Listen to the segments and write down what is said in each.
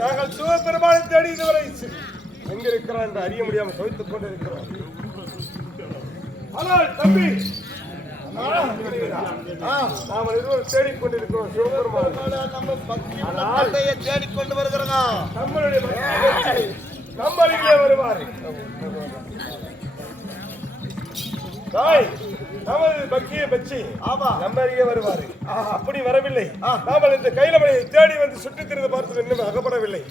நாங்கள் சிவபெருமானை தேடி இதுவரை எங்க இருக்கிறான் என்று அறிய முடியாமல் தவித்துக் கொண்டிருக்கிறோம். ஆனால் தம்பி, நாம் இருவரும் தேடிக்கொண்டிருக்கிறோம் சிவபெருமான். தேடிக்கொண்டு வருகிறோம். நம்மளுடைய நம்ம அருகே வருவார். நமது பக்தியை பற்றி நம்ம அருகே வருவார். அப்படி வரவில்லை. நாமல் இந்த கைலமலையை தேடி வந்து சுற்றி திரிந்து பார்த்து இன்னும் அகப்படவில்லை.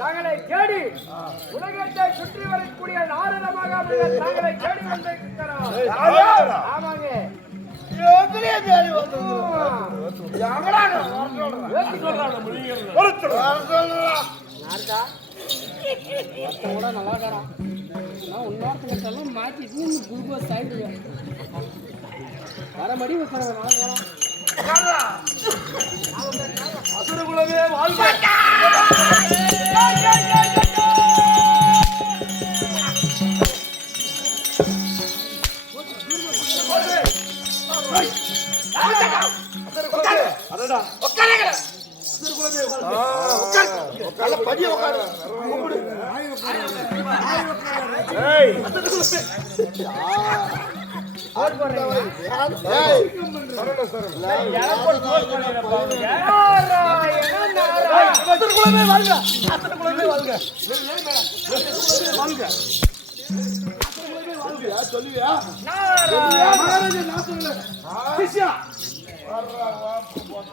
தங்களை தேடி உலகத்தை சுற்றி வரக்கூடிய நாரதமாக தங்களை தேடி வந்திருக்கிறார். ஆமாங்க, இன்னொருத்தெல்லாம் மாத்திட்டு குளுக்கோஸ் சாப்பிடுவேன். வரமடி அசுரகுலமே வாழ்க.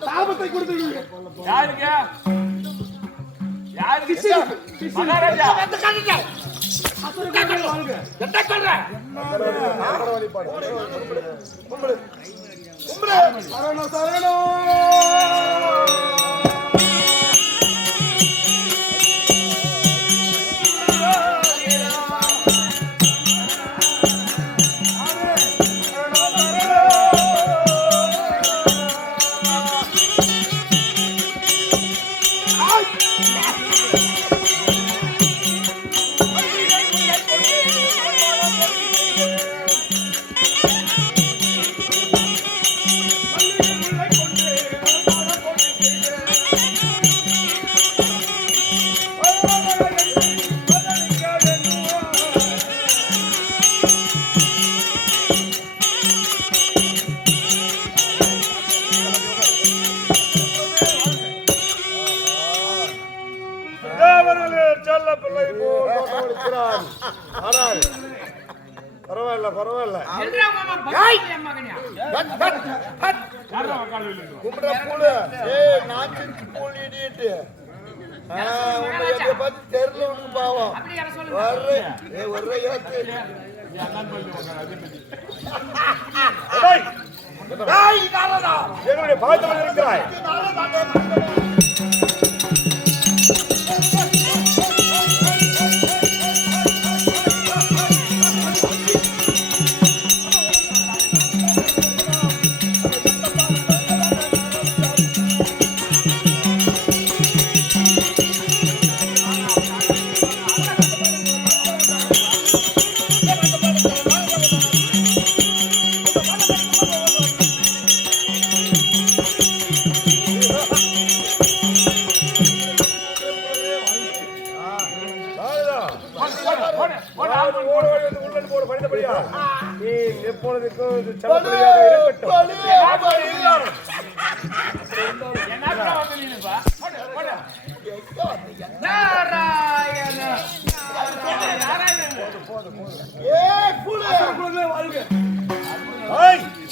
சாபத்தை கொடுத்து யாருக்கு மகாராஜா பரவாயில்ல பரவாயில்ல. தெரியல பாவம் என்னுடைய பார்த்து இருக்கிறாய்.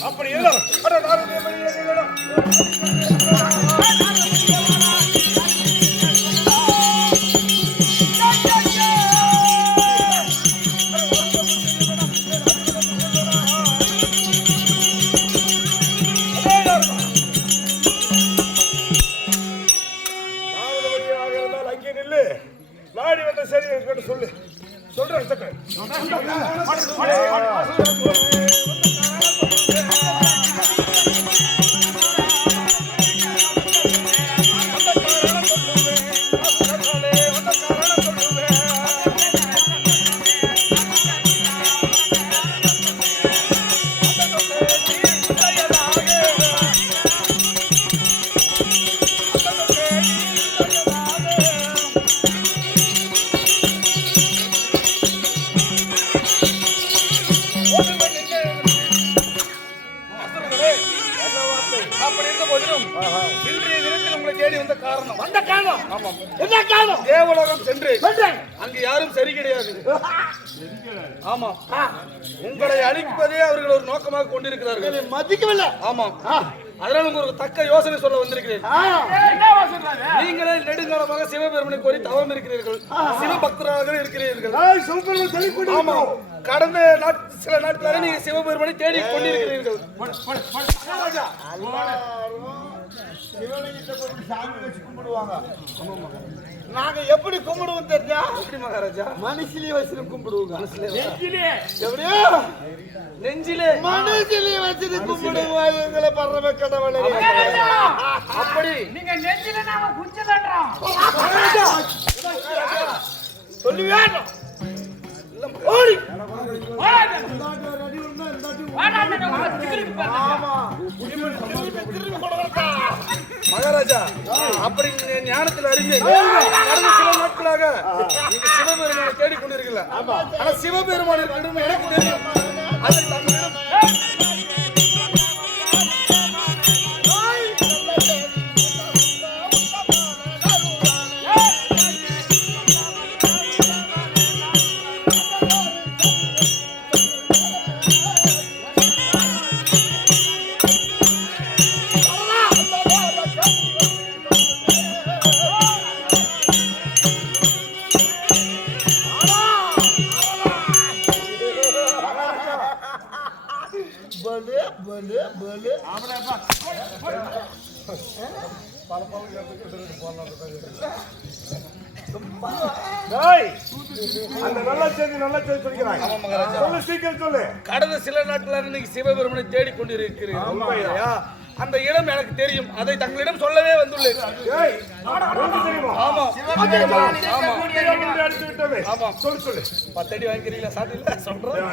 அப்படி இல்லை. நாடி வந்த சரி சொல்லு சொல்றேன். ஆமாம். என்ன காரணம்? தேவலோகம் சென்று சொல்றேன். அங்கு யாரும் சரி கிடையாது. ஆமா, உங்களை அழிப்பதே அவர்கள் ஒரு நோக்கமாக கொண்டிருக்கிறார்கள். மதிக்கவில்லை. ஆமாம், அதனால் உங்களுக்கு தக்க யோசனை சொல்ல வந்திருக்கிறேன். என்ன சொல்றாங்க? நீங்களே நெடுங்காலமாக சிவபெருமனை கோரி தவம் இருக்கிறீர்கள், சிவபக்தராக இருக்கிறீர்கள். ஆமா, கடந்த சில நாட்களாக நீங்க சிவபெருமனை தேடி கொண்டிருக்கிறீர்கள். நாங்க எப்படி கும்பிடுவோம் தெரிஞ்சா? எப்படி மகாராஜா? மனசிலே வச்சு கும்பிடுவோம். எப்படியோ நெஞ்சிலே மனசிலே வச்சு கும்பிடுவோம். எங்களை பரம கடவுளே. அப்படி நீங்க நெஞ்சில நாம குஞ்சலன்றோம். சொல்லுவேன். ஓடி மகாராஜா, அப்படி ஞானத்தில் அறிந்து கடந்த சில நாட்களாக நீங்க சிவபெருமானை தேடிக்கொண்டிருக்கல. ஆனா சிவபெருமான் இருக்கிறது எனக்கு தெரியும். அதை தங்களிடம் அந்த நல்ல செய்தி சொல்கிறாய். சொல்லு, சீக்கிரம் சொல்லு. கடந்த சில நாட்களாக நீங்க சிவபெருமனை தேடிக்கொண்டிருக்கிறீர்கள். அந்த இடம் எனக்கு தெரியும். அதை தங்களிடம் சொல்லவே வந்துள்ளேன். ஆமா, ஆமா, சொல்லு. 10 அடி வாங்கிக்கிறீங்களா? சாட்டில சொல்றேன்.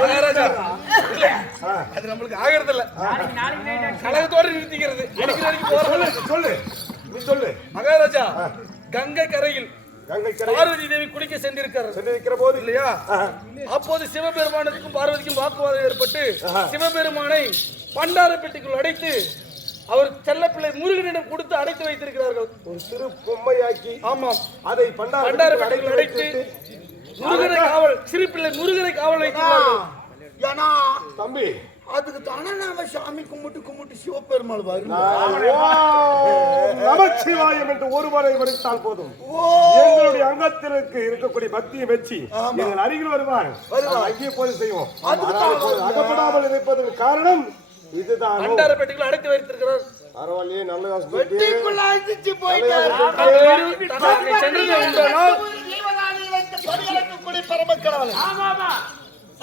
மகாராஜா, இல்ல அது நம்மளுக்கு ஆகிறது இல்ல. கழகத்தோடு நிறுத்திக்கிறது. அடிக்கிற வரைக்கும் போறது. சொல்லு, நீ சொல்லு. மகாராஜா, கங்கை கரையில் பார்வதி தேவி குடிக்க சென்றிருக்கிற போது இல்லையா, அப்போது சிவபெருமானுக்கும் பார்வதிக்கும் வாக்குவாதம் ஏற்பட்டு சிவபெருமானை பண்டார பெட்டிக்குள் அடைத்து அவர் செல்லப்பிள்ளை முருகனிடம் கொடுத்து அடைத்து வைத்திருக்கிறார்கள். ஒரு சிறு பொம்மையாக்கி. ஆமாம், அதை பண்டார பெட்டிக்குள் அடைத்து முருகனை காவல், சிறு பிள்ளை முருகனை காவல் வைக்கிறார்கள். ஏன்னா தம்பி, அதுக்கு தானே நாம சாமி கும்பிட்டு சிவபெருமாள் வரும். நமச்சிவாயம் என்று ஒரு முறை வரைத்தால் போதும். எங்களுடைய அங்கத்தில் இருக்கக்கூடிய பக்தியை வச்சு எங்கள் அருகில் வருவார். அங்கே போது செய்வோம். அகப்படாமல் இருப்பதற்கு காரணம் இதுதான். பண்டார பெட்டிக்குள் அடைத்து வைத்திருக்கிறார். பரவாயில்லையே, நல்ல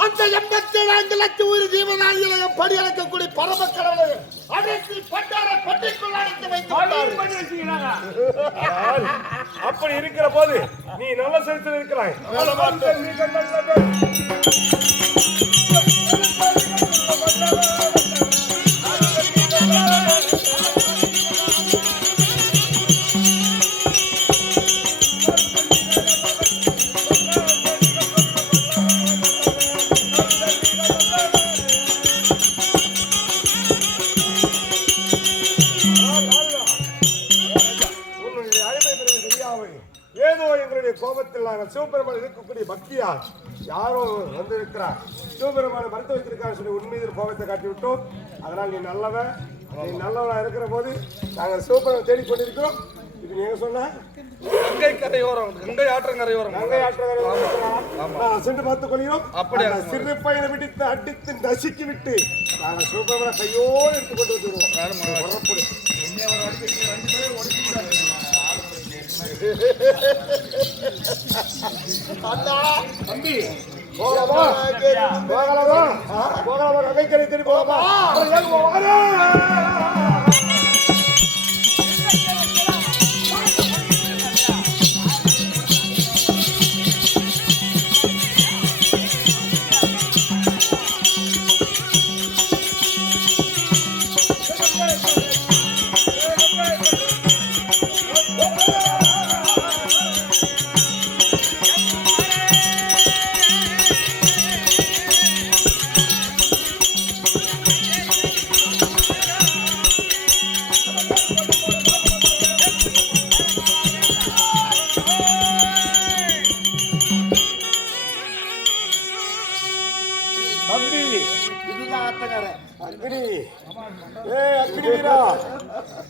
அந்த 84 லட்சம் ஒரு ஜீவனாளிகளை படியளக்கக்கூடிய பரம கடவுளை அப்படி இருக்கிற போது நீ நல்ல செலுத்தில் இருக்கிறாய். ஏதோ எங்களுடைய கோபத்தில் நாங்கள் சிவபெருமான் இருக்கக்கூடிய பக்தியால் யாரோ வந்து இருக்கிறார், சிவபெருமானை மறுத்து வைத்திருக்காரு சொல்லி உண்மையில் கோபத்தை காட்டி விட்டோம். அதனால் நீ நல்லவனா இருக்கிற போது நாங்கள் சிவபெருமானை தேடிக்கொண்டிருக்கிறோம். இது நீங்க சொன்ன கங்கை கரையோரம், கங்கை ஆற்றங்கரையோரம், சென்று பார்த்துக் கொள்கிறோம். அப்படியே சிறு பையனை பிடித்து அடித்து நசுக்கி விட்டு நாங்கள் சிவபெருமானை கையோடு எடுத்துக்கொண்டு வந்துடுவோம். தம்பி, போகலாமா? கங்கைக்கரை தேடி போகலாமா?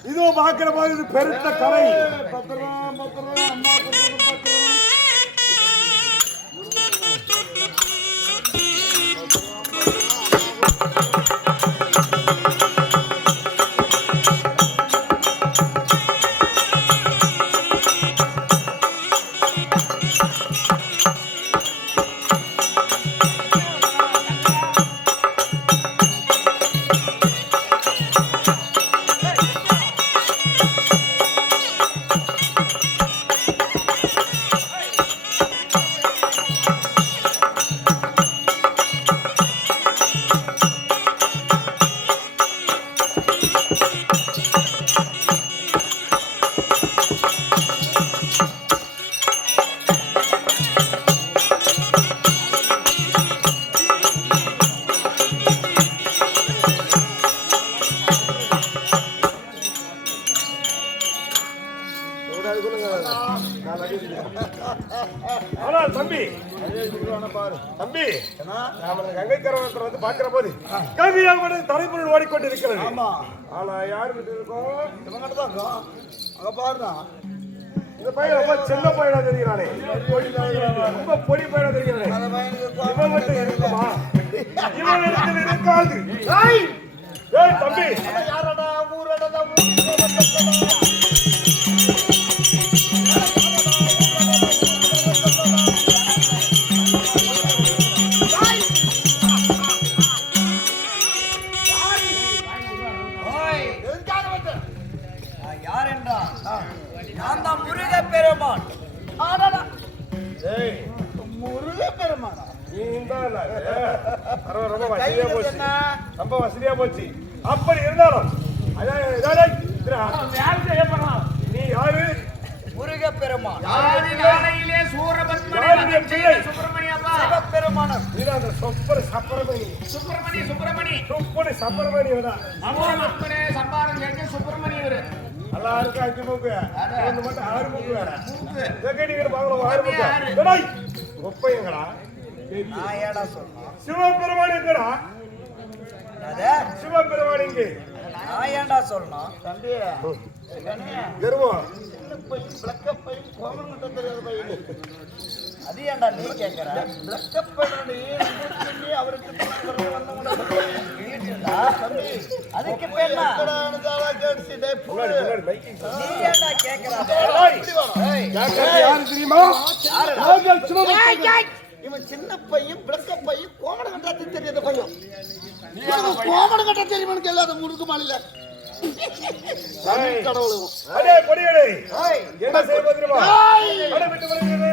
இதுவும் பார்க்கிற போது இது பெருத்த கலை. பத்திரம் பத்திரம் அம்மா பத்திரம் பத்திரம். ஆனால் தம்பி தம்பி நாம கங்கை கரவத்தில் வந்து பார்க்கிற போது கல்வியாக தலைமுறை ஓடிக்கொண்டிருக்கிறது. ஆனா யாரு கிட்ட இருக்கோம்? இவங்கிட்ட தான் இருக்கோம். அங்க பாருடா. இந்த பையன் ரொம்ப சின்ன பையனா தெரிகிறானே, ரொம்ப பொடி பையனா தெரிகிறானே. இவன் மட்டும் இருக்குமா? இவன் இடத்துல இருக்காது. ஏய் தம்பி, யாரடா ஊரடா யார் என்றால் நான் தான் முருக பெருமான். ஏய் முருக பெருமானா? நீ தான் ரொம்ப வசதியா போச்சு, ரொம்ப வசதியா போச்சு. அப்படி இருந்தாலும் நீ யாரு? முருக பெருமான் சிவபெருமானம். எல்லாருக்கும் 5 மூக்கு, ஒண்ணு மட்டும் 6 மூக்கு வேற. செகண்ட் பாக்கலாம் 6 மூக்கு. ஒப்பையங்கடா நான் ஏடா சொன்னேன்? சிவபெருமான் எங்கடா? சிவபெருமான் எங்கே? நான் ஏண்டா சொல்லணும்? தம்பி கர்வம் பிளக்கப் பை கோமன் தெரியாத பையன். அது ஏண்டா நீ கேட்கற? பிளக்கப் பண்ணி அவருக்கு அதுக்கு பேர் என்ன? நீ ஏண்டா கேட்கற? யாரு தெரியுமா? இவன் சின்ன பையன் பிளக்கப் பையன் கோமன கட்டாத்து தெரியாத பையன். கோமன கட்ட தெரியுமான்னு கேளாத முருகு மாநில கடவுளும். அடே பொடியடே, என்ன செய்ய தெரியுமா? அடே விட்டு வருகிறேன்.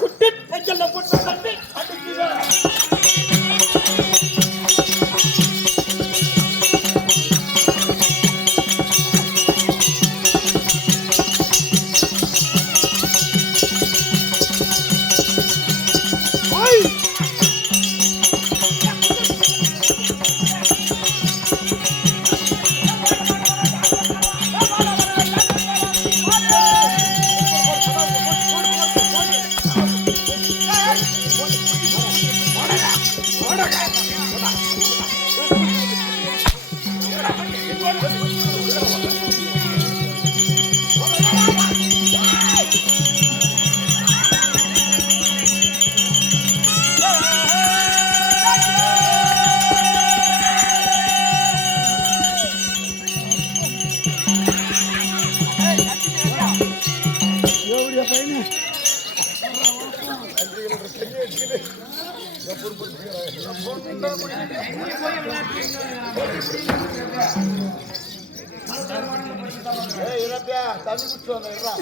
குட்டி பச்சல்ல போட்டு தட்டி அடிக்குதா? இருப்பியா தண்ணி குடிச்சு வந்துடுறா.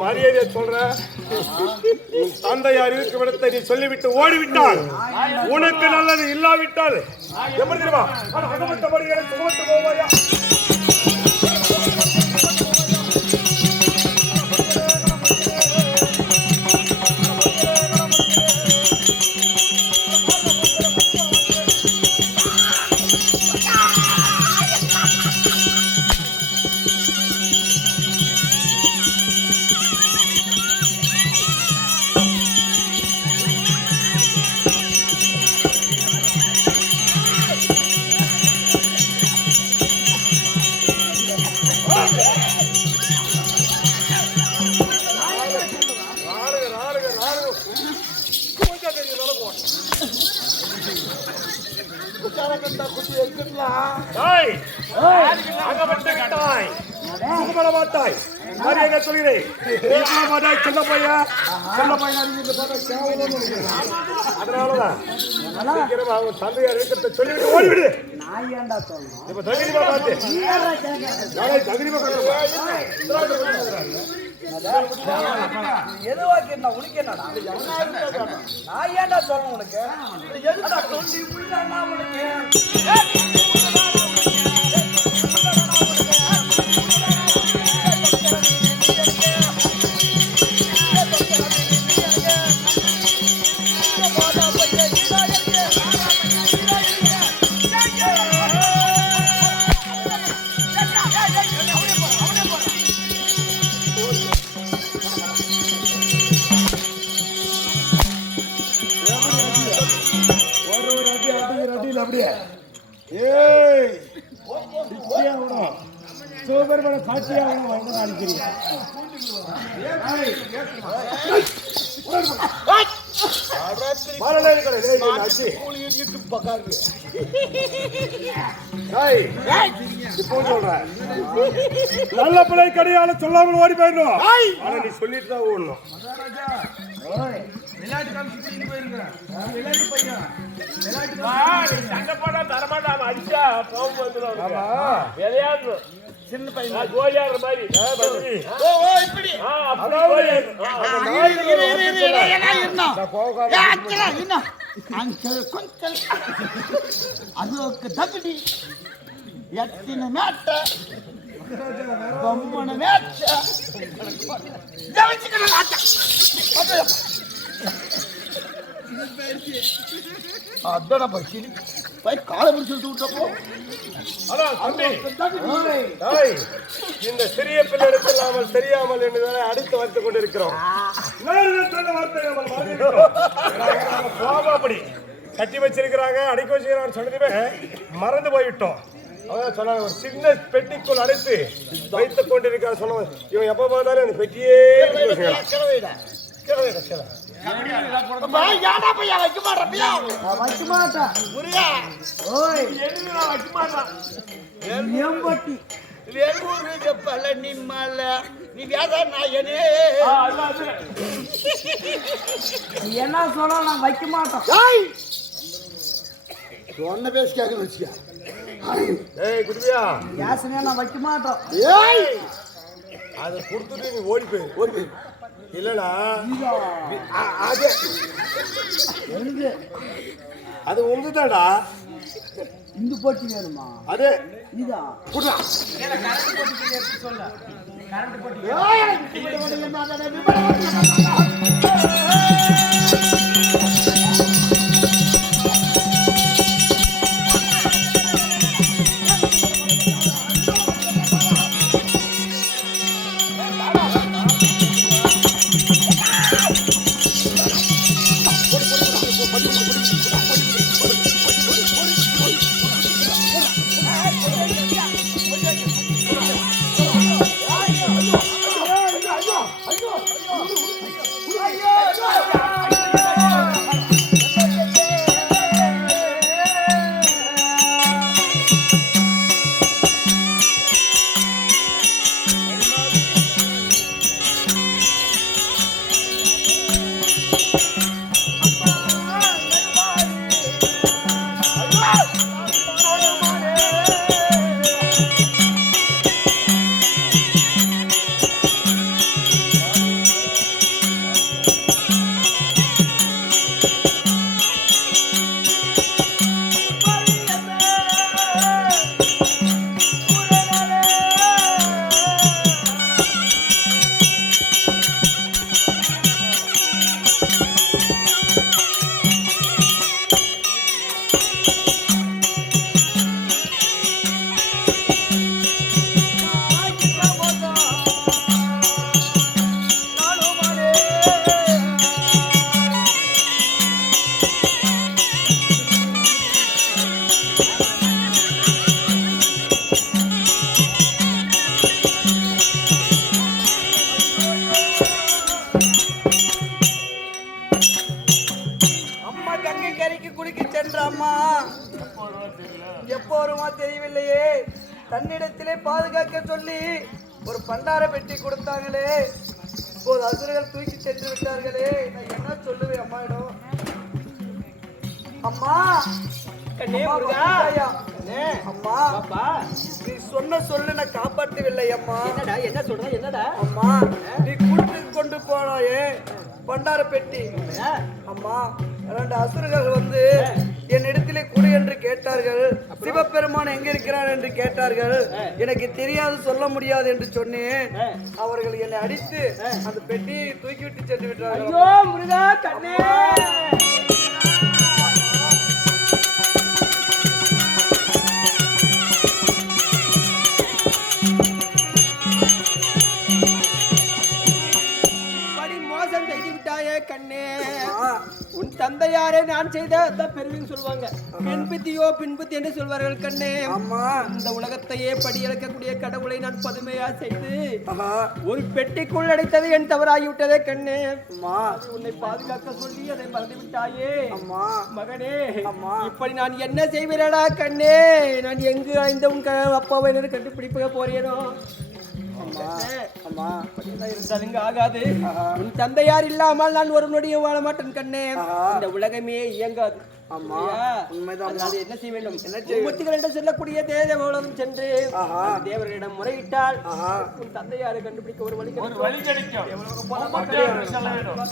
மரியாதை சொல்ற தந்தையார் இருக்கும் இடத்தை நீ சொல்லிவிட்டு ஓடிவிட்டால் உனக்கு நல்லது இல்லாவிட்டால் எப்படி தெரியுமா அகமத்தபடி சுமத்து போவாயா. அதனாலதான் தந்தையார் இருக்கிறத சொல்லிவிட்டு ஓடிவிடு. இப்ப தகுதிமா பார்த்து எதுவா கேட்டா உனக்கு என்னடா நான் ஏன்டா சொல்லணும் உனக்கு எதுடா சொல்லி உள்ளா உனக்கு அப்படியே சிவபெருமான காட்சியாக வந்து அனுப்பிக்கிறீங்க. நல்ல பிள்ளை கிடையாது சொல்லாமல் ஓடி போயிடணும். ஆனா நீ சொல்லிட்டு தான் ஓடணும். விளையாட்டு காமிச்சு போயிருக்கிறேன் விளையாட்டு பையன் சண்டை போட்டா தரமாட்டாம அடிச்சா கோபம் விளையாடு சின்ன பையன் கோலியாடுற மாதிரி ಅದಕ್ಕೆ ದಗಡಿ ಎತ್ತಿನ ಮ್ಯಾಟ ಬೊಮ್ಮನ ಮ್ಯಾಟ அதான் பசினி போய் காலை பிடிச்சு விட்டப்போ இந்த சிறிய பிள்ளைகளுக்கு இல்லாமல் தெரியாமல் என்று அடுத்து வந்து கொண்டிருக்கிறோம். அப்படி கட்டி வச்சிருக்கிறாங்க அடிக்க வச்சிருக்கிறாங்க சொன்னதுமே மறந்து போய்விட்டோம். அதான் சொன்னாங்க ஒரு சின்ன பெட்டிக்குள் அடைத்து வைத்துக் கொண்டிருக்காரு சொன்ன இவன் எப்ப பார்த்தாலும் அந்த பெட்டியே பழனி மலை நீ வேதா நாயனே என்ன சொல்ல நான் வைக்க மாட்டோம். சொன்ன பேச கேட்க வச்சியா குடியா யாசனையா நான் வைக்க மாட்டோம். அதை கொடுத்துட்டு நீ ஓடி போய் இல்லடா அது உங்கதாடா. இந்த போட்டி வேணுமா? அது இதா ஐயோ தன்னிடத்திலே பாதுகாக்க சொல்லி ஒரு பண்டார பெட்டி கொடுத்தாங்களே, இப்போது அசுரர்கள் தூக்கி சென்று விட்டார்களே, நான் என்ன சொல்லுவேன் அம்மாயிடம்? அம்மா கண்ணே அம்மா, முருகா. வந்துட்டாயா? கண்ணே அம்மா பாப்பா, நீ சொன்ன சொல்லு நான் காப்பாற்றவில்லை அம்மா. என்னடா என்ன சொல்ற? என்னடா? அம்மா நீ கூட்டு கொண்டு போனாயே பண்டார பெட்டி, அம்மா 2 அசுரர்கள் வந்து என்னிடத்திலே குடு என்று கேட்டார்கள். சிவபெருமான் எங்க இருக்கிறார் என்று கேட்டார்கள். எனக்கு தெரியாது, சொல்ல முடியாது என்று சொன்னேன். அவர்கள் என்னை அடித்து அந்த பெட்டியை தூக்கிவிட்டு சென்று விட்டார்கள். ஐயோ முருகா கண்ணே. படி மோசம் செய்து விட்டாயே கண்ணே. உன் தந்தையாரே நான் செய்த அதான் பெருமைன்னு சொல்லுவாங்க. பின்புத்தியோ பின்புத்தி என்று சொல்வார்கள் கண்ணே. அம்மா இந்த உலகத்தையே படி இழக்கக்கூடிய கடவுளை நான் பதுமையா செய்து ஆஹா, ஒரு பெட்டிக்குள் அடைத்தது என் தவறாகிவிட்டதே கண்ணே. அம்மா அது உன்னை பாதுகாக்க சொல்லி அதை மறந்து விட்டாயே அம்மா மகனே. அம்மா. இப்படி நான் என்ன செய்வேனடா கண்ணே? நான் எங்கு அழிந்த உன் அப்பாவை கண்டுபிடிக்க போறேனோ? கண்ணே, அம்மா அப்படியெல்லாம் இருந்தாலுங்க ஆகாது. உன் தந்தையார் இல்லாமல் நான் ஒரு நொடியும் வாழ மாட்டேன் கண்ணே. இந்த உலகமே இயங்காது. அம்மா, இல்லையா? உண்மைதான். அதனால என்ன செய்ய வேண்டும்? மும்மூர்த்திகள் என்று சொல்லக்கூடிய தேவ உலகம் சென்று அந்த தேவர்களிடம் முறையிட்டால் உன் தந்தையாரை கண்டுபிடிக்க ஒரு வழி கிடைக்கும். வழி கிடைக்கும். சொல்ல வேண்டும்.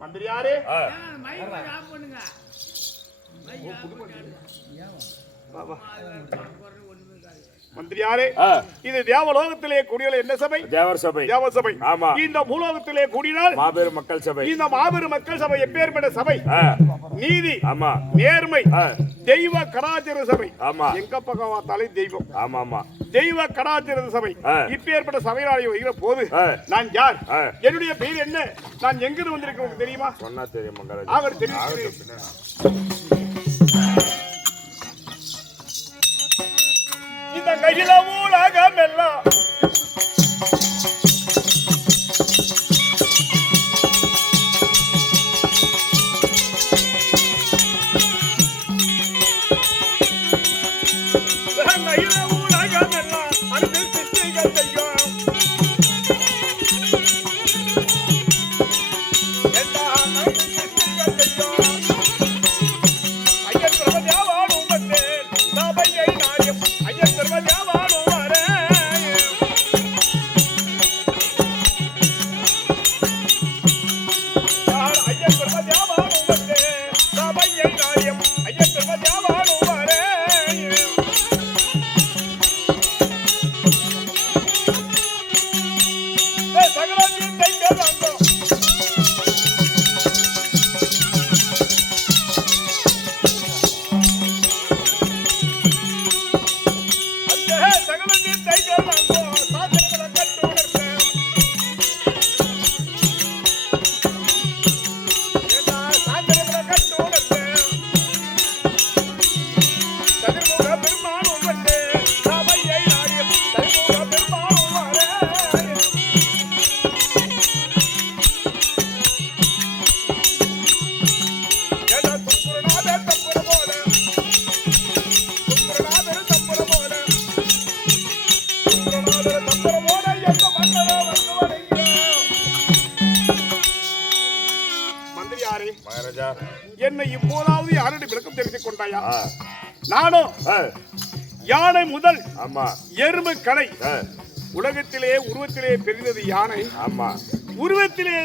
மந்திரியாரே மந்திரியாரே இது தேவலோகத்திலே கூடிய என்ன சபை? தேவர் சபை. தேவ சபை. ஆமா. இந்த பூலோகத்திலே கூடினால் மாபெரும் மக்கள் சபை. இந்த மாபெரும் மக்கள் சபை எப்பேற்பட்ட சபை? நீதி, ஆமா, நேர்மை, தெய்வ கடாச்சார சபை. ஆமா. எங்க பக்கம் பார்த்தாலே தெய்வம். ஆமா ஆமா. தெய்வ கடாச்சார சபை. இப்பேற்பட்ட சபையாளை வைக்கிற போது நான் யார்? என்னுடைய பெயர் என்ன? நான் எங்கிருந்து வந்திருக்கேன் உங்களுக்கு தெரியுமா? சொன்னா தெரியும் மங்கராஜ். அவர் தெரியும். இந்த கையில ஊலகம் எல்லாம் என்னை இப்போதாவது யாருடைய விளக்கம் தெரிவித்துக் கொண்டாயா? நானும் யானை முதல் எருமை கடை உலகத்திலே உருவத்திலே பெரியது யானை. ஆமா. உருவத்திலே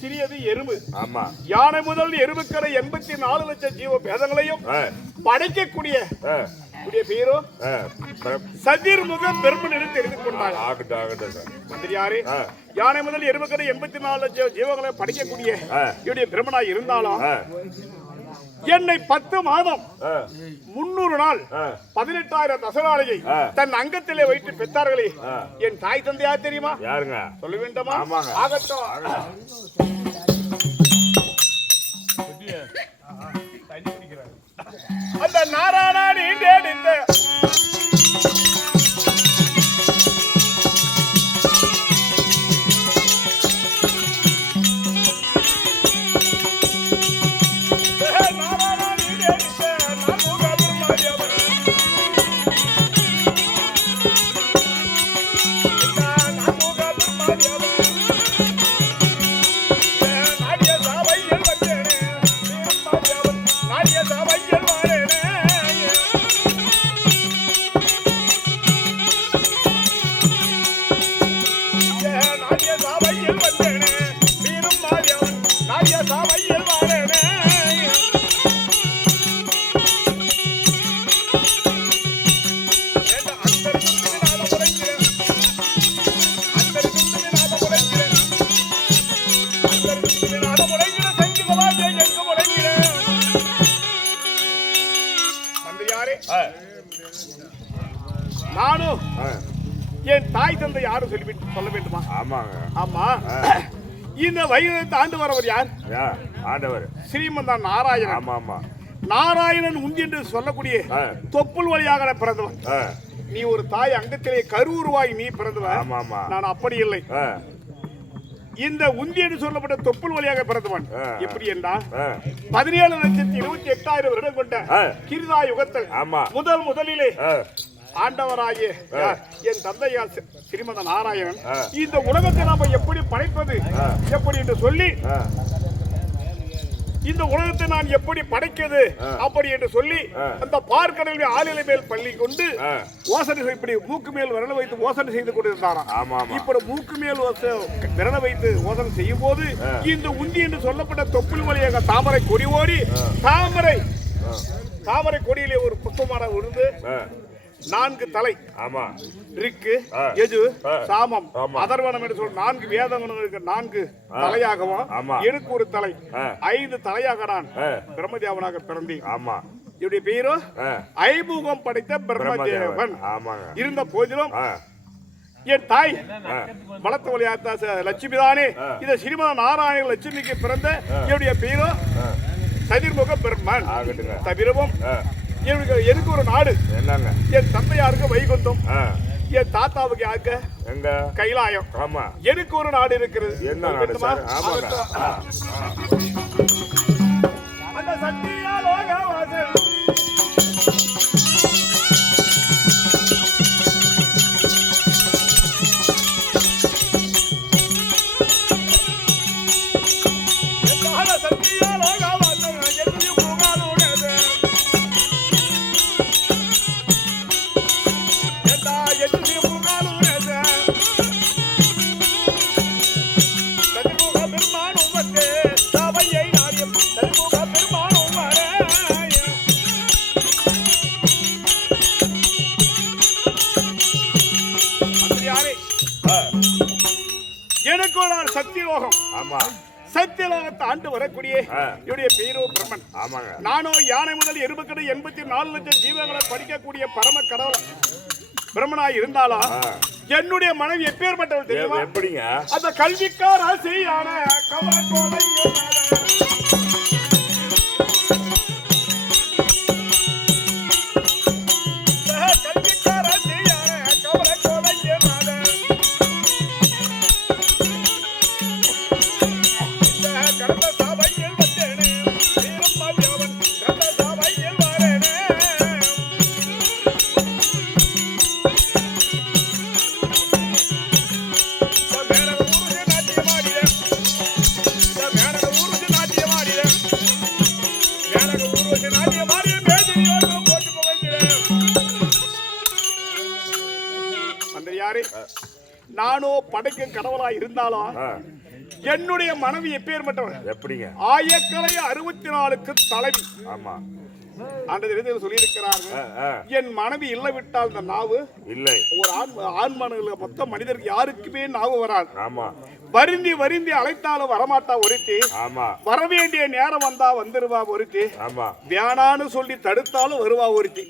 சிறியது எறும்பு. ஆமா. யானை முதல் எருமைக்கடை 84 லட்சம் ஜீவ பேதங்களையும் படைக்கக்கூடிய பேரோ சதிர்முகம் பெருமன் என்று தெரிந்து கொண்டார். மந்திரியாரே, யானை முதல் எருமைக்கடை 84 லட்சம் ஜீவங்களை படைக்கக்கூடிய என்னுடைய பெருமனாய் இருந்தாலும் என்னை 10 மாதம் 300 நாள் 18,000 தசராளையை தன் அங்கத்திலே வைத்து பெற்றார்களே, என் தாய் தந்தையா தெரியுமா? யாருங்க? சொல்ல வேண்டுமா? ஆகட்டும். அந்த நாராயணன் எடுத்த நானும் என் தாய் தந்தை யாரும் சொல்ல வேண்டுமா? ஆமாங்க. ஆமா. இந்த வைகுந்தத்தை ஆண்டு வரவர் யார்? ஆண்டவர் ஸ்ரீமந்தான் நாராயணன். ஆமா ஆமா. நாராயணன் உந்தி என்று சொல்லக்கூடிய தொப்புள் வழியாக பிறந்தவன். நீ ஒரு தாய் அங்கத்திலே கருவுருவாய் நீ பிறந்தவன். ஆமா ஆமா. நான் அப்படி இல்லை. இந்த உந்தி என்று சொல்லப்பட்ட தொப்புள் வழியாக பிறந்தவன். எப்படி என்றால் 17,28,000 வருடம் கொண்ட கிருதா யுகத்தில் முதலிலே ஆண்டவராகிய என் தந்தையா ஸ்ரீமத நாராயணன் இந்த உலகத்தை நாம எப்படி படைப்பது எப்படி என்று சொல்லி இந்த உலகத்தை நான் எப்படி படைக்கிறது அப்படி என்று சொல்லி அந்த பார்க்கடல் ஆளிலை மேல் பள்ளி கொண்டு ஓசனை இப்படி மூக்கு மேல் விரல வைத்து ஓசனை செய்து கொண்டிருந்தாராம். இப்படி மூக்கு மேல் விரல வைத்து ஓசனை செய்யும் போது இந்த உந்தி என்று சொல்லப்பட்ட தொப்புள் வழியாக தாமரை கொடி ஓடி தாமரை கொடியிலே ஒரு புஷ்பமான விழுந்து 4 தலை ரிக்கு யஜு சாமம் அதர்வனம் என்று சொல்ல 4 வேதங்களுக்கு 4 தலையாகவும் எனக்கு ஒரு தலை 5 தலையாக நான் பிரம்மதேவனாக பிறந்தேன். இவருடைய பேரோ ஐமுகம் படைத்த பிரம்மதேவன் இருந்த போதிலும் என் தாய் வளர்த்த வழியாத்தா லட்சுமி தானே. இந்த ஸ்ரீமத நாராயண லட்சுமிக்கு பிறந்த என்னுடைய பேரோ சதிர்முக பிரம்மன். தவிரவும் எனக்கு ஒரு நாடு என்னங்க, என் தந்தையாருக்கு வைகுந்தம், என் தாத்தாவுக்கு யாருக்க கைலாயம். எனக்கு ஒரு நாடு இருக்கிறது. என்ன நாடு சார்? அந்த சத்தியா லோகவாசல் சத்தியலோகத்தை ஆண்டு வரக்கூடிய என்னுடைய பேரோ பிரம்மன். நானோ யானை முதல் எறும்புக்கடை 84 லட்சம் ஜீவங்களை படிக்கக்கூடிய பரம கடவுள் பிரம்மனாய் இருந்தாலும் என்னுடைய மனைவி எப்பேற்பட்டவள் தெரியுமா? எப்படிங்க? அந்த கல்விக்கார ஆசையான கவலை நானோ படைக்கும் கடவுளா இருந்தாலும் என்னுடைய மனைவி எப்பேற்பட்டவள் எப்படிங்க? ஆயக்கலை 64க்கு தலைவி. சொல்லி இருக்கிறார்கள். என் மனைவி இல்லை விட்டால் இந்த நாவு இல்லை. ஒரு ஆண் மனிதர்கள் மொத்த மனிதருக்கு யாருக்குமே நாவு வராது. வருந்தி வருந்தி அழைத்தாலும் வரமாட்டா ஒருத்தி. வர வேண்டிய நேரம் வந்தா வந்துருவா ஒருத்தி. வேணான்னு சொல்லி தடுத்தாலும் வருவா ஒருத்தி.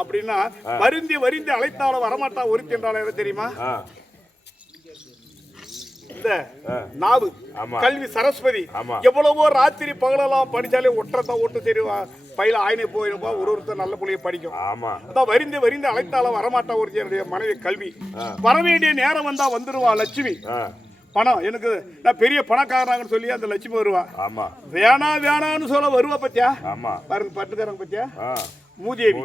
அப்படின்னா வருந்தி வருந்தி அழைத்தாலும் வரமாட்டா ஒருத்தி என்றால் என்ன தெரியுமா? நாவு கல்வி சரஸ்வதி. எவ்வளவோ ராத்திரி பகலெல்லாம் படிச்சாலே ஒற்றத்தான் ஒட்டு தெரியுவா பயில ஆயினை போயிருப்பா. ஒருத்தர் நல்ல புள்ளிய படிக்கும். அதான் வரிந்து வரிந்து அழைத்தாலும் வரமாட்டா ஒரு என்னுடைய மனைவி கல்வி. வர வேண்டிய நேரம் வந்தா வந்துருவா லட்சுமி. பணம் எனக்கு நான் பெரிய பணக்காரனாங்கன்னு சொல்லி அந்த லட்சுமி வருவா. வேணா வேணான்னு சொல்ல வருவா. பத்தியா பாருங்க பட்டுக்காரங்க பத்தியா மூதேவி.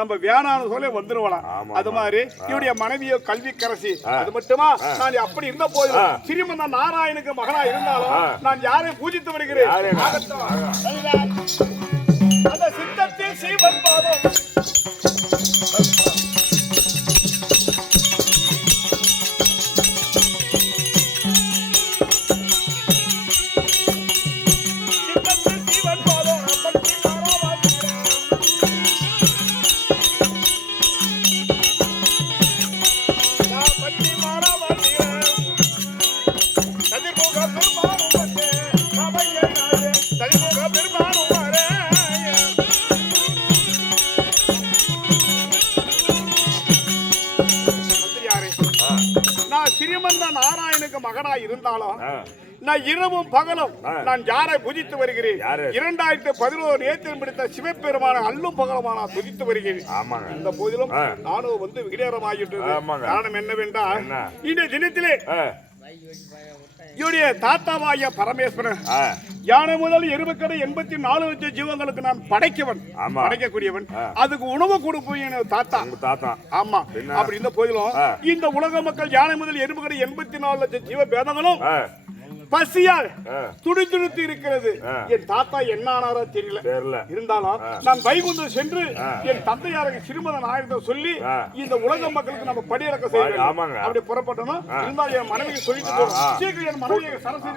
நம்ம வேணான்னு சொல்ல வந்துருவலாம். அது மாதிரி இவருடைய மனைவியோ கல்வி கரசி. அது மட்டுமா நான் அப்படி இருந்த போது ஸ்ரீமந்த நாராயணுக்கு மகனா இருந்தாலும் நான் யாரையும் பூஜித்து வருகிறேன். அந்த சித்தத்தில் சீவன் பாதம் மகனா இருந்தாலும் நான் இரவும் பகலும் நான் யாரை புதித்து வருகிறேன்? 2011 நேற்று பிடித்த சிவபெருமான அல்லும் பகலமான துதித்து வருகிறேன். இந்த போதிலும் நானும் வந்து விகிடமாகிட்டு காரணம் என்னவென்றால் இந்த தினத்திலே இவருடைய தாத்தாவாய பரமேஸ்வரன் யானை முதல் எருமக்கடை 84 லட்சம் ஜீவங்களுக்கு நான் படைக்கக்கூடியவன். அதுக்கு உணவு கொடுப்பேன் தாத்தா. ஆமா. அப்படி இந்த போதிலும் இந்த உலக மக்கள் யானை முதல் எருமக்கடை 84 லட்சம் ஜீவ பேதங்களும் பசியால் துடிதுடித்து இருக்கிறது. என் தாத்தா என்ன ஆனாரோ தெரியல. இருந்தாலும் நான் வைகுந்தம் சென்று என் தந்தையாருக்கு சிறுமதன் ஆயிரத்தை சொல்லி இந்த உலக மக்களுக்கு நம்ம படியிறக்க செய்யணும். அப்படி புறப்பட்டோம். இருந்தால் என் மனைவிக்கு சொல்லிட்டு போறோம். சீக்கிரம் என் மனைவியை சரசு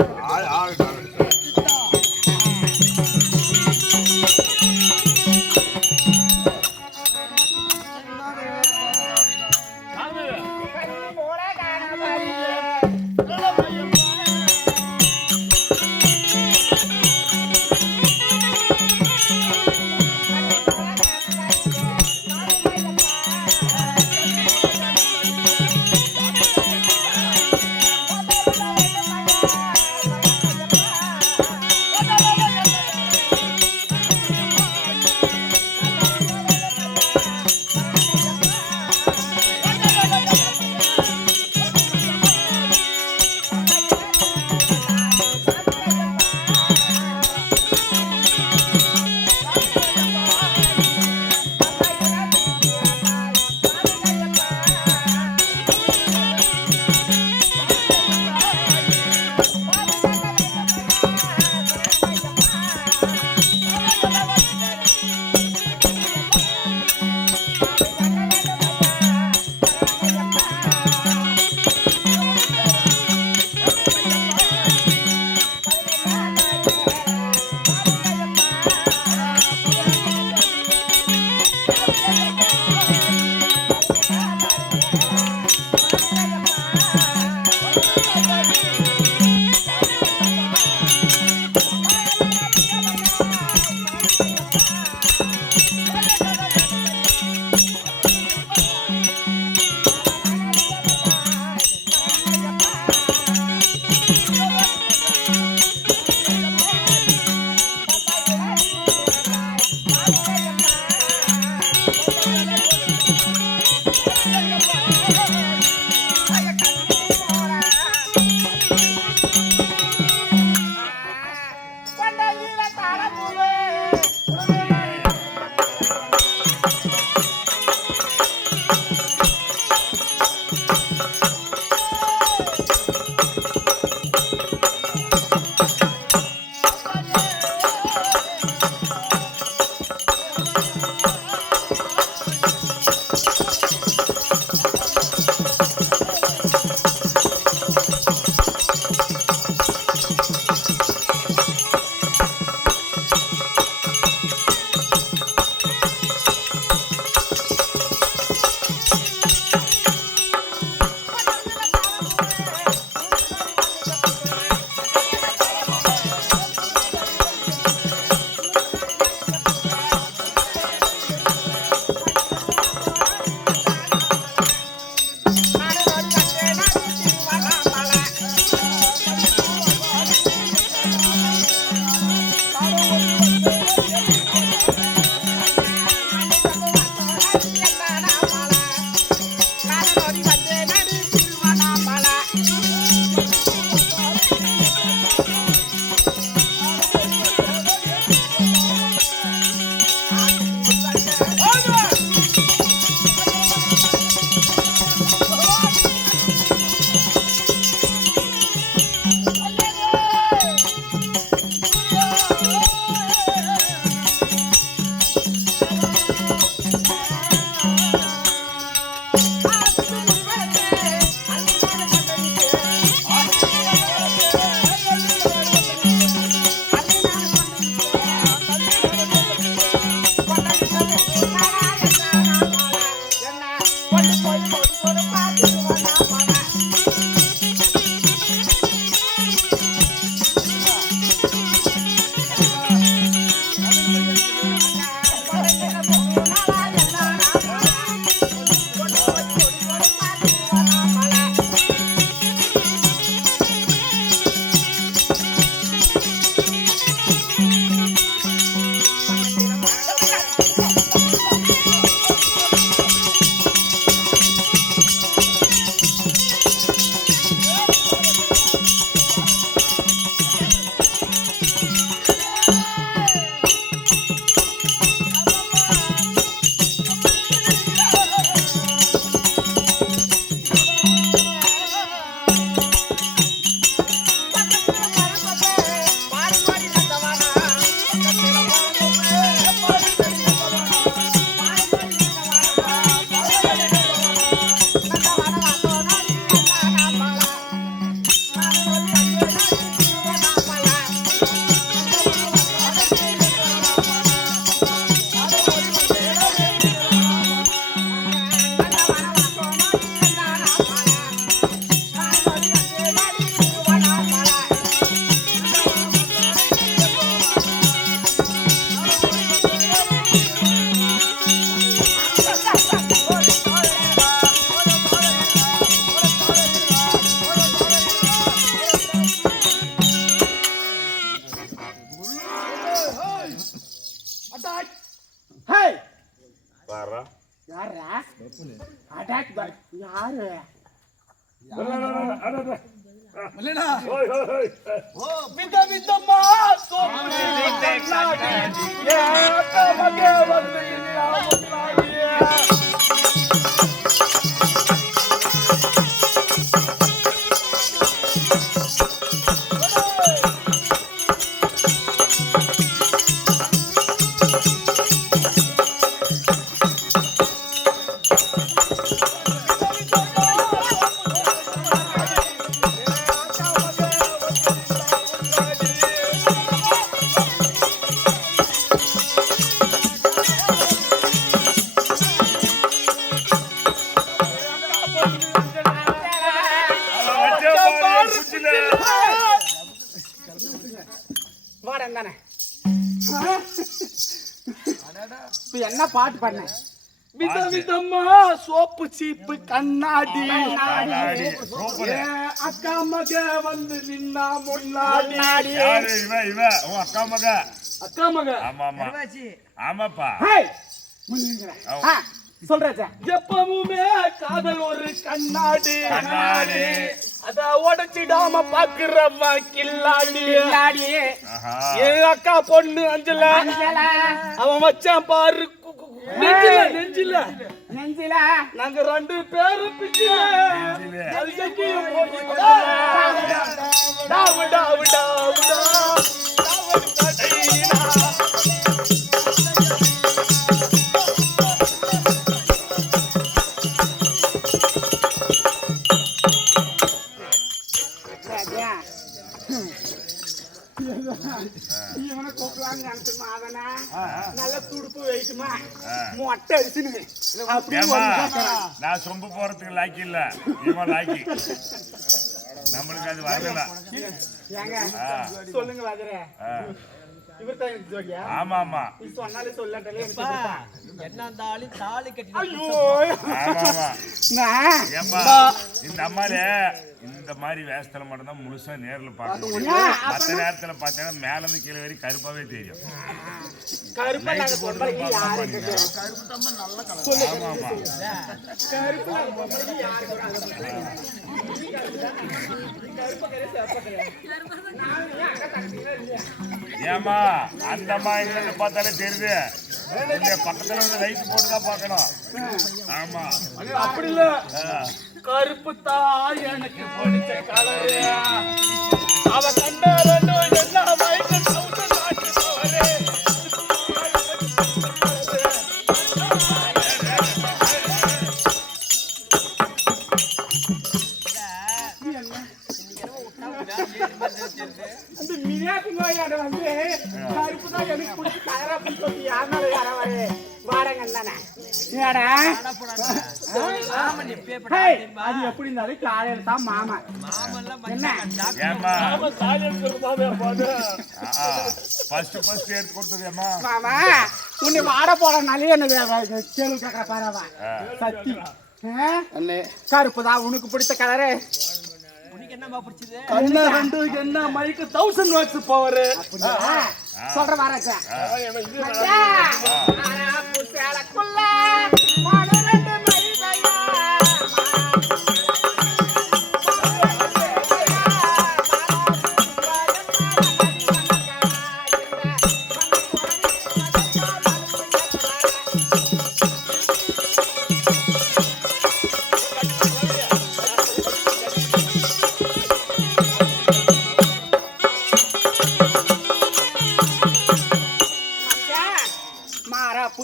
அட்டாக் பாய் யாரு விதவிதமா சோப்பு கண்ணாடி ஏகமகே வந்து முன்னாடியே வாடந்தானே இப்ப என்ன பாட்டு பண்ண விதவிதமா சோப்பு சீப்பு கண்ணாடி அக்கா மக வந்து நின்னா முன்னாடி யாரு இவ உன் அக்கா மக அக்கா மக ஆமா ஆமா ஆமாப்பா சொல்றேன் எப்பவுமே காதல் ஒரு கண்ணாடி கண்ணாடி. அத உடைச்சிடாம பாக்குறவ கில்லாடி ஆஹா என் அக்கா பொண்ணு அஞ்சல அவன் வச்சான் பாரு நெஞ்சில நெஞ்சில நாங்க ரெண்டு பேரும் பிச்சில நெஞ்சில. அது எங்கேயும் போகுதா? டாவு, டாவு, டாவு, டாவு. இவனை கூப்பிடலான்னு நினைச்சுமா அவனா நல்ல துடுப்பு வைக்குமா மொட்டை அடிச்சுன்னு ஏம்மா, நான் சொம்பு போறதுக்கு லாக்கி இல்ல இவன் லாக்கி நம்மளுக்கு அது வரல ஏங்க சொல்லுங்க வாஜரே இவர் தான் எனக்கு ஜோடியா ஆமா ஆமா நீ சொன்னாலே சொல்லாட்டலே என்ன தாலி தாலி கட்டி ஐயோ ஆமா ஆமா நான் ஏப்பா இந்த அம்மாலே இந்த மாதிரி வேஷத்துல மட்டும்தான் முழுசா நேர்ல பார்க்க முடியும் மற்ற நேரத்துல பார்த்தீங்கன்னா மேல இருந்து கீழே வரை கருப்பாவே தெரியும் கருப்பா நாங்க பொம்பளைக்கு யாரு இருக்கு ஆமா ஆமா கருப்பா நாங்க பொம்பளைக்கு யாரு ஏமா அந்த அம்மா எங்க பார்த்தாலே தெரியுது இங்க பக்கத்துல வந்து லைட் போட்டு தான் பார்க்கணும் ஆமா அப்படி இல்ல கருப்பு தான் எனக்கு பிடிச்ச கலரு அவ கண்ட ரெண்டும் என்ன மயக்க சவுத்த நாட்டு சவரே அந்த மினாக்கு நோயாட வந்து கருப்பு தான் எனக்கு பிடிச்சி கலரா பிடிச்சி சொல்லி யாருனால யாராவது வாடகை தானே ஏடா அது எப்படி இருந்தாலும் காலையில தான் மாமா என்ன ஏமா தாலி எடுக்கிறதாவே பாரு ஃபர்ஸ்ட் எடுத்து கொடுத்தது ஏமா மாமா உன்னை வாட போறனாலே என்ன கேள்வி கேட்கற பாரவா சத்தி கருப்பு தான் உனக்கு பிடிச்ச கலரு கண்ணா ரெண்டு என்ன மயக்க 1000 வாட்ஸ் பவர் சொல்ற வாரச்சா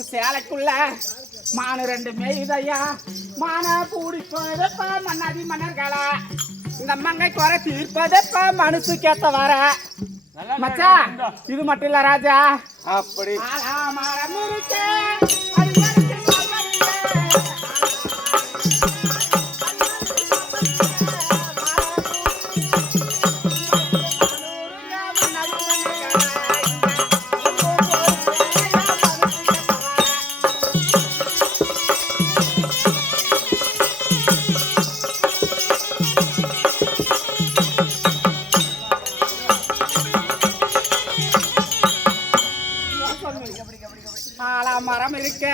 சேலைக்குள்ள மான ரெண்டு மெய்தையா மான கூடிப்பதப்ப மன்னாதி மன்னர்களா இந்த மங்கை குறை தீர்ப்பதப்ப மனசு கேட்ட வர மச்சா இது மட்டும் இல்ல ராஜா அப்படி மரம் இருக்கு மரம் இருக்க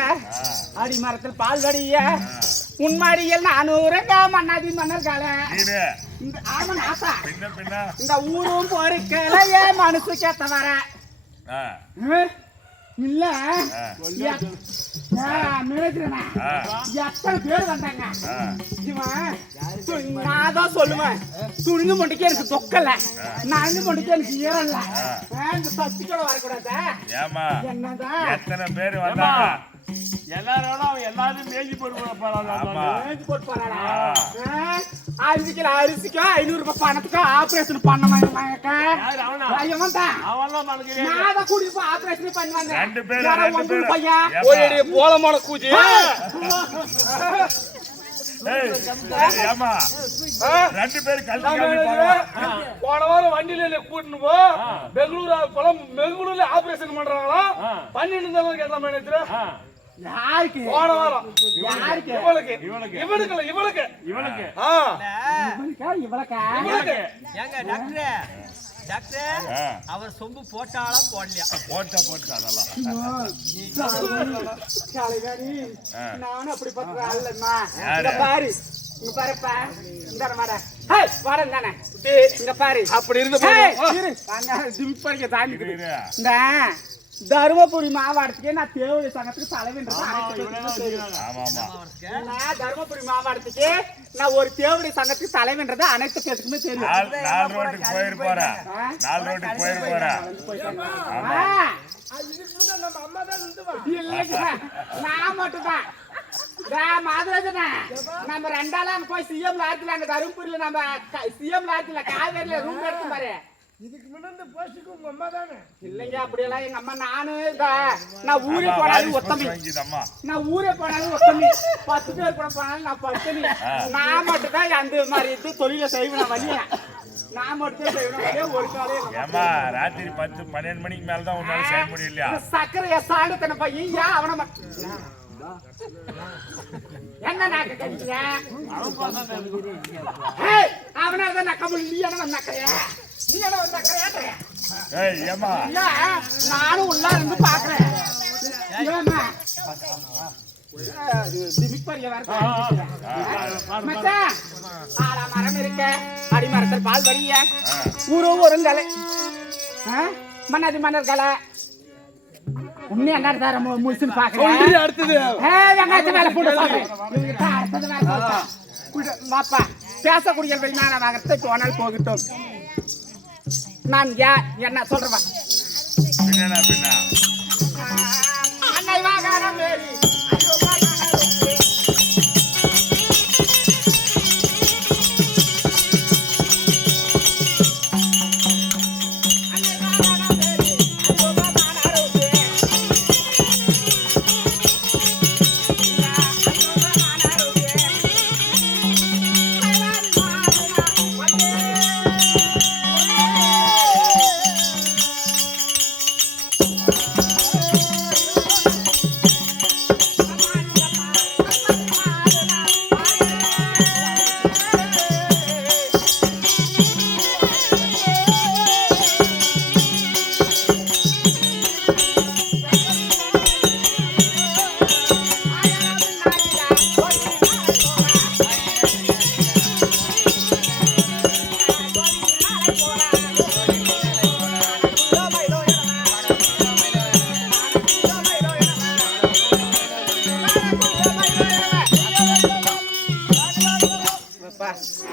அடி மரத்தில் பால் வடிய உன்மாடியில் 400 மன்னாதி மன்னர்கள நீனு இந்த ஆமா நாசா பின்ன இந்த ஊரும் பொறுக்கலையே மனசு கேட்ட வர ஆ, இல்ல ஆ. மிளகுறா ஆ. எத்தனை பேர் வந்தாங்க ஆ. இவன் நான் தான் சொல்லுவேன் துணிந்து மண்டிக்கு எனக்கு தொக்கல நனைஞ்சு மண்டிக்கு எனக்கு ஈரல்ல இந்த சத்திக்கோட வரக்கூடாதா ஏமா என்னதான் எத்தனை பேர் வந்தாங்க எல்லாரோட அவன் எல்லாரும் மேய்ச்சி போட்டு ஆமா மேய்ச்சி போட்டு போறாடா 5 கிலோ அரிசிக்கும் 500 ரூபாய் பணத்துக்கும் ஆபரேஷன் பண்ண அவன்லாம் மனக்கு நான் தான் கூட்டிட்டு போய் ஆபரேஷன் பண்ணுவாங்க ரெண்டு பேரும் பையன் ஒரு போலமான கூஜி ஏய், ஏமா ரெண்டு பேரும் கல்வி போன வாரம் வண்டியில கூட்டிட்டு போ பெங்களூர்ல ஆபரேஷன் பண்றாங்களா பண்ணிட்டு இருந்தாலும் கேட்டா மேனேஜர் யாருக்கு போன வாரம் யாருக்கு இவனுக்கு ஆ இவளக்கா ஏங்க டாக்டர் அவர் சொம்பு போட்டாளா போடலையா? போட்ட அதெல்லாம் நானும் அப்படி பண்ற அல்லம்மா இங்க பாரு இங்க பாருப்பா இந்த வர ஹேய் வரேன் தானே இங்க பாரு அப்படி இருந்து திமிப்பறிக்க தாண்டி இந்த தருமபுரி மாவட்டத்துக்கே நான் தேவடி சங்கத்துக்கு தலைவன்றது ஆமா நான் தருமபுரி மாவட்டத்துக்கு நான் ஒரு தேவடி சங்கத்துக்கு தலைவன்றது அனைத்து பேருக்குமே தெரியும் 4 ரோட்டுக்கு போயிரு போறேன் 4 ரோட்டுக்கு போயிரு போறேன் நான் மட்டும்தான் மாதராஜனா நம்ம 2 போய் சிஎம் லாட்சில அங்க தருமபுரியில நம்ம சிஎம் லாட்சில காவேரியில ரூம் எடுத்து பாரு இதுக்கு முன்னாடி போஸ்டுக்கு உங்க அம்மா தானே இல்லைங்க அப்படியெல்லாம் எங்க அம்மா நானு நான் ஊரே போனாலும் ஒத்தமி நான் ஊரே போனாலும் ஒத்தமி 10 பேர் கூட போனாலும் நான் பத்தமி நான் மட்டும் தான் அந்த மாதிரி இது தொழில செய்வேன் நான் வழியேன் நான் மட்டும் செய்வேன் ஒரு காலே ஏமா ராத்திரி 10-12 மணிக்கு மேல தான் உன்னால செய்ய முடியலையா சக்கரைய சாண்டத்தன பையன் ஏன் அவன என்ன நாக்க கட்டியா அவனால நக்க முடியல நக்கையா நீ என்ன நக்கையா ஏய் ஏமா நானும் உள்ள இருந்து பாக்குறேன் ஏமா திமிப்பறிய வர மச்சான் ஆட மரம் இருக்க அடி மரத்தில் பால் வரிய ஊரோ ஒரு கலை மன்னாதி மன்னர்கள உன்னை என்ன தர முடிச்சுன்னு பாக்குறேன் அடுத்தது வெங்காயத்து மேல போட்டு அடுத்தது வாப்பா பேசக்கூடிய விஞ்ஞான வாங்கத்தை போனால் போகட்டும் நான் என்ன சொல்றேன் பின்ன அன்னை வாகான மேரி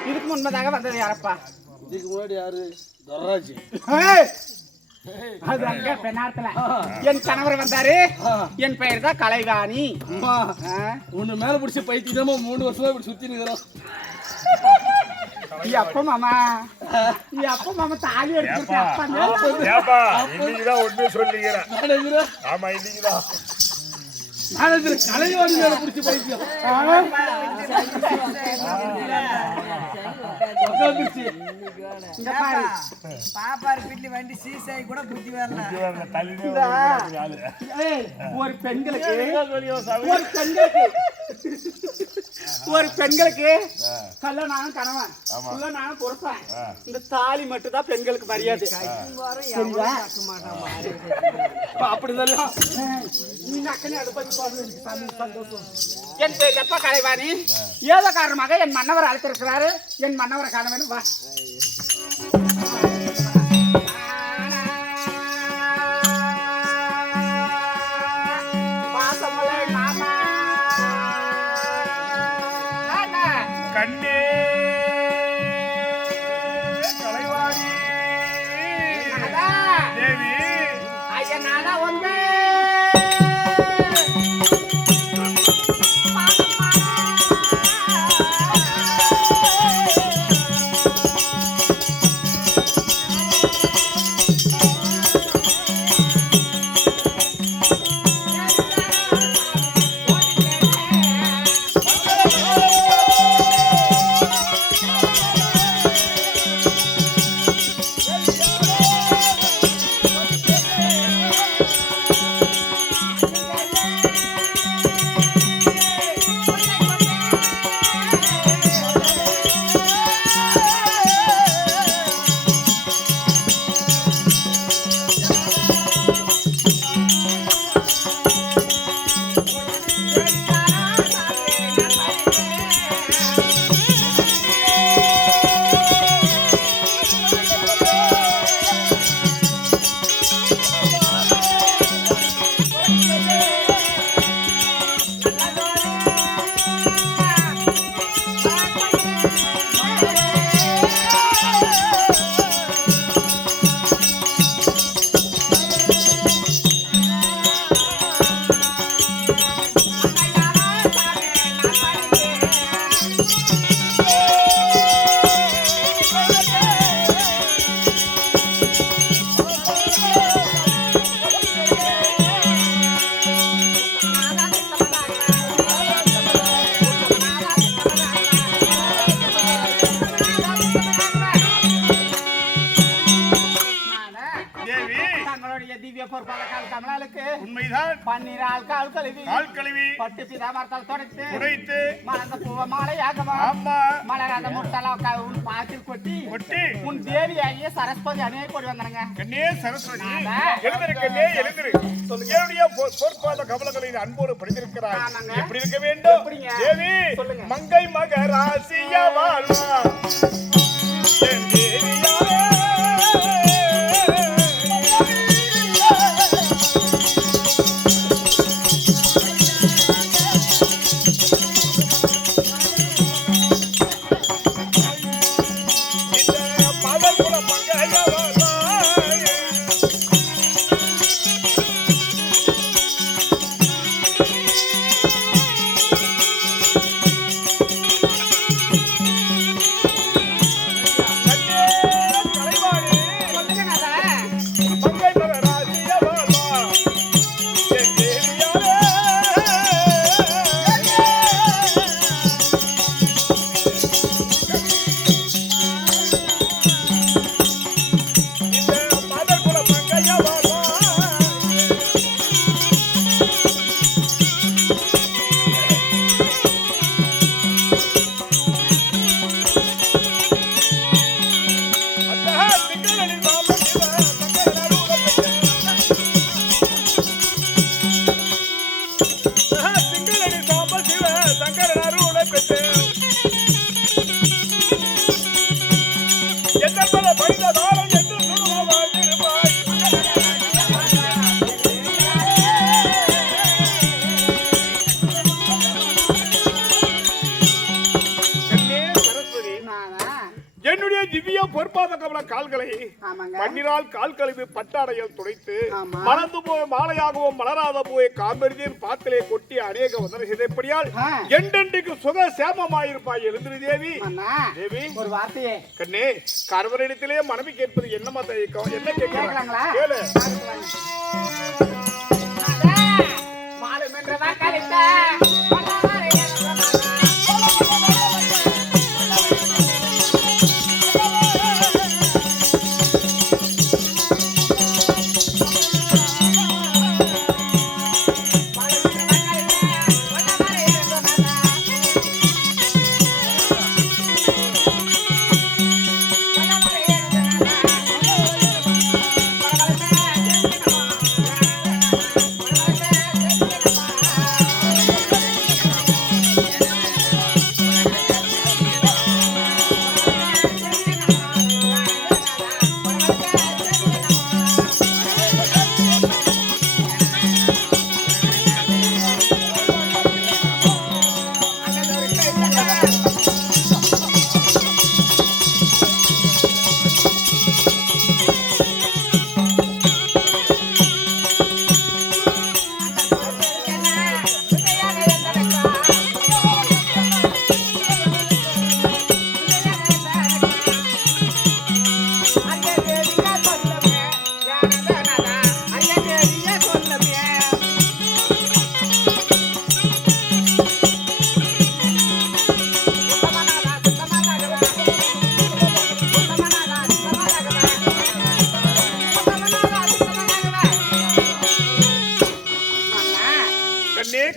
இதுக்கு முன்பதாக வந்தது யாரப்பா இதுக்கு முன்னாடி யாரு தர்ராஜ் அது அங்க பெண்ணாத்துல என் கணவர் வந்தாரு என் பெயர் தான் கலைவாணி உன்னை மேல பிடிச்ச பைத்தியமா 3 வருஷமா இப்படி சுத்தி நிக்கிறோம் அப்ப மாமா தாலி எடுத்துருக்கேன் இன்னைக்குதான் ஒண்ணு சொல்லிக்கிறேன் ஆமா இன்னைக்குதான் கலைவாணி மேல பிடிச்ச பைத்தியம் உட்காந்துருச்சு. இங்க பாரு. பாப்பாரு வீட்டுல வண்டி சீசாய் கூட புத்தி வரல. ஏய், ஒரு பெண்களுக்கு கல்யாணம் ஆன கணவன் கல்யாணம் ஆன புருஷன் இந்த தாலி மட்டும் தான் பெண்களுக்கு மரியாதை. சரியா? அப்படிதான் நீ நக்கனே அதை பத்தி சந்தோஷம். என் பேர் எப்ப கலைவாணி ஏதோ காரணமாக என் மன்னவர் அழைத்திருக்கிறாரு. என் மன்னவரை காண வேணும். வா. கண்ணே கலைவாணி தேவி ஐயா நானா வந்து உண்மைதான். பன்னீரால் கால் கழுவி பட்டு பிதாமரத்தால் துடைத்து மலர்ந்த பூவ மாலையாகவா மலராத முட்டலா உன் பாத்தில் கொட்டி உன் தேவியாகிய சரஸ்வதி அணையை கொண்டு வந்தாங்க. கண்ணே சரஸ்வதி எழுந்திரு கண்ணே எழுந்திரு. என்னுடைய பொற்பாத கமலங்களை அன்போடு படித்திருக்கிறாய். எப்படி இருக்க வேண்டும் தேவி? மங்கை மகராசியா வாழ்வா பொற்பாத கமல கால்களை பன்னிரால் கால் கழுவி பட்டாடையில் துடைத்து மலர்ந்து போய் மாலையாகவும் மலராத போய் காம்பெரிதியின் பாத்திலே கொட்டி அநேக வந்தன செய்தபடியால் என்றென்றைக்கு சுக சேமமாயிருப்பாய். எழுந்திரு தேவி. தேவி ஒரு வார்த்தையே கண்ணே, கணவரிடத்திலே மனைவி கேட்பது என்னமா தயக்கம்? என்ன கேட்கறாங்களா? கேளு.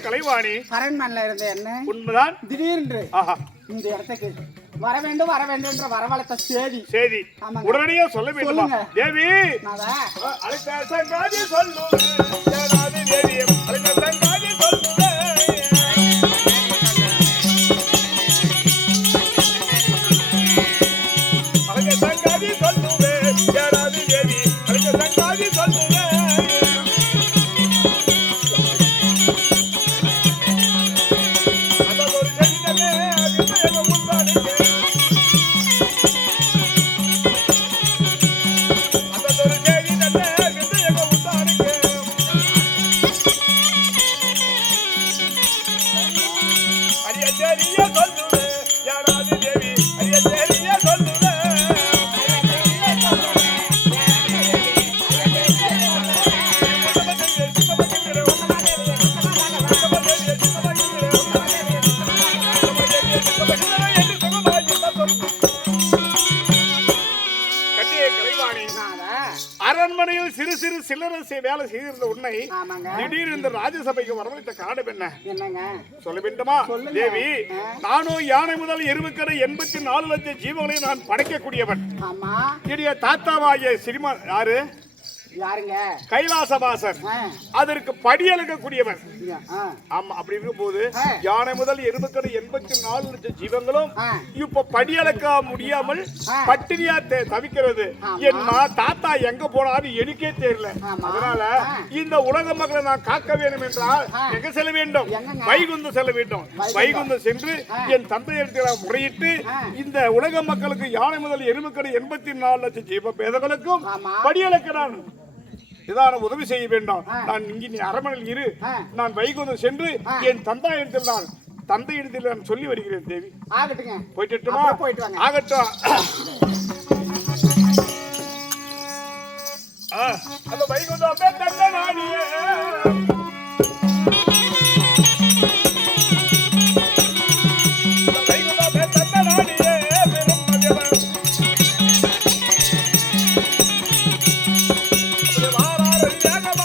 கலைவாணி அரண்மனையில இருந்த என்ன உண்மைதான். திடீரென்று ஆஹா இந்த இடத்துக்கு வர வேண்டும் என்ற வரவழைத்த செய்தி. சரி, ஆமாங்க. உடனடியா சொல்ல வேண்டுமா? சொல்லுங்க. தேவி நாதா, அழைத்த சங்காதி சொல்லுவேன். தேவி அழைத்த சங்காதி சொல்லுவேன். அழைத்த சங்காதி சொல்லுவேன். தேவி அழைத்த சங்காதி சொல்லுவேன். அதோடு செஞ்சமே அதிசயம் உண்டானே. அதோடு செய்தி தந்தே அதிசயம் உண்டானே. அரிய தெரிய சொல்லுவேன். யாராவது தேவி அரிய தெரிய சொல்லுவேன். கட்டிய கலைவாணி, நாதா. அரண்மனையில் சிறு சிறு சில்லறை வேலை செய்திருந்த உன்னை ஆமாங்க. திடீர் இந்த ராஜசபைக்கு வரவழைத்த காரணம் என்ன என்னங்க? சொல்ல வேண்டுமா? சொல்லுங்க. தேவி, நானும் யானை முதல் எருவுக்கடை 84 லட்சம் ஜீவங்களை நான் படைக்கக்கூடியவன். ஆமா. என்னுடைய தாத்தாவாகிய சினிமா யாரு? யாருங்க? கைலாசவாசன். ஆ, அதற்கு படியளக்கக்கூடியவன். இங்க, ஆ, ஆமா, அப்படி இருக்கும் போது ஆ. யானை முதல் எருவுக்கடை 84 லட்சம் ஜீவங்களும் ஆ. இப்ப படியளக்க முடியாமல் ஆ. பட்டினியா தவிக்கிறது. ஆமா. என் தாத்தா எங்க போனாரு எனக்கே தெரியல. ஆமா. அதனால ஆ. இந்த உலக மக்களை நான் காக்க வேண்டும் என்றால் ஆ. எங்க செல்ல வேண்டும்? எங்கங்க? வைகுந்தம் செல்ல வேண்டும். வைகுந்தம். வைகுந்தம் சென்று ஆ. என் தந்தையிடத்தில் நான் முறையிட்டு ஆ. இந்த உலக மக்களுக்கு யானை முதல் எருமைக்கடை 84 லட்சம் ஜீவ பேதங்களுக்கும் ஆமா. படியளக்க நான் இதான உதவி செய்ய வேண்டும். ஆ. நான் இங்கே நீ அரண்மனையில் இரு. ஆ. நான் வைகுந்தம் சென்று ஆ. என் தந்தையிடத்தில் நான் சொல்லி வருகிறேன். தேவி, ஆகட்டுங்க. போயிட்டுமா? அப்புறம் போயிட்டு வாங்க. ஆகட்டும். அந்த வைகுந்தம் பெற்ற நாடியே. வைகுந்தம் பெற்ற நாடியே பெரும் மதிவன். வாராறு ஏகமா